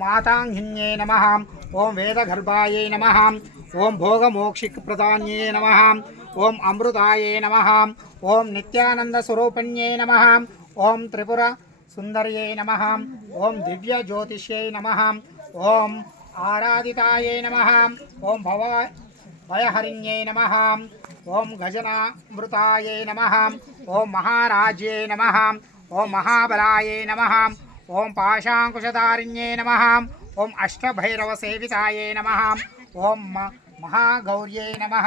मातांहिन्ये नमः। ओं वेदगर्भायै नमः। ओं भोगमोक्षिकप्रदान्ये नमः। ओं अमृतायै नमः। ओं नित्यानन्दस्वरूपिण्ये नमः। ओं त्रिपुर सुंदर्यै नमः। ओं दिव्यज्योतिष्यै नमः। ओं आराधितायै नमः। ओं भयहरिण्यै नमः। ओं गजनामृतायै नमः। ओं महाराज्यै नमः। ओं महाबलायै नमः। ओं पाशांकुशधारिण्ये नमः। ओं अष्टभैरवसेवितायै नमः। ओं महागौर्यै नमः।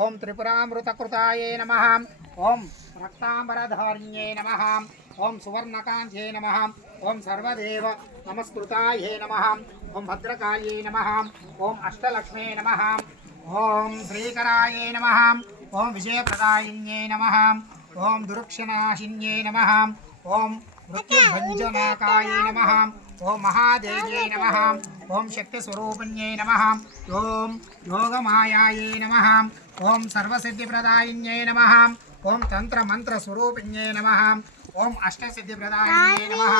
ओं त्रिपुरामृतकृतायै नमः। ओं रक्तांबरधारिण्ये नमः। ओं सुवर्णकान्त्यै नमः। ओं सर्वदेव नमस्कृतायै नमः। ओं भद्रकाल्यै नमः। ओं अष्टलक्ष्म्यै नमः। ओं श्रीकरायै नमः। ओं विजयप्रदायिन्यै नमः। ओं दुर्क्षनाशिन्यै नमः। ओं मृत्युभञ्जनाकायै नमः। ओं महादेव्यै नमः। ओं शक्तिस्वरूपिण्यै नमः। ओं योगमायायै नमः। ओं सर्वसिद्धिप्रदायिन्यै नमः। ओं तन्त्रमन्त्रस्वरूपिण्यै नमः। ओं अष्टसिद्धिप्रदायिन्यै नमः।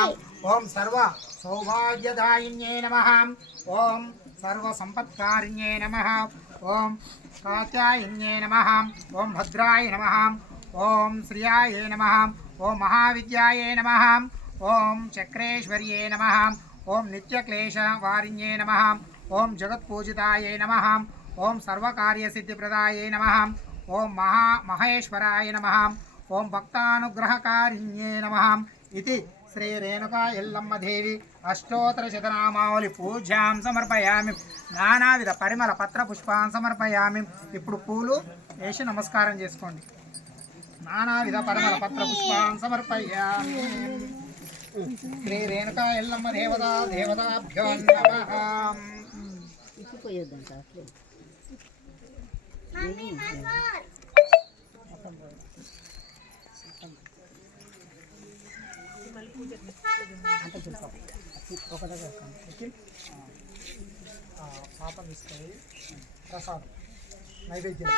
ओं सर्वसौभाग्यदायिन्यै नमः। ओं सर्वसम्पत्कारिण्यै नमः। ओं कात्यायिन्यै नमः। ओं भद्राय नमः। ओं श्रियायै नमः। ओं महाविद्यायै नमः। ओं चक्रेश्वर्यै नमः। ओं नित्यक्लेशवारिण्यै नमः। ओं जगत्पूजितायै नमः। ओं सर्वकार्यसिद्धिप्रदायै नमः। ओं महेश्वराय नमः। ओं भक्तानुग्रहकारिण्यै नमः इति श्री रेणुका एल्लम्म देवी अष्टोत्तरशतनामावళి పూజాం సమర్పయామి. నానావిధ పరిమళ పత్ర పుష్పాన్ సమర్పయామి. ఇప్పుడు పూలు వేసి నమస్కారం చేసుకోండి. నానావిధ పరిమళ పత్ర పుష్పాన్ సమర్పయామి. శ్రీ రేణుకా ఎల్లమ్మ దేవతాభ్యో నమః. పాపం ఇస్తాయి ప్రసాదం నైవేద్యం.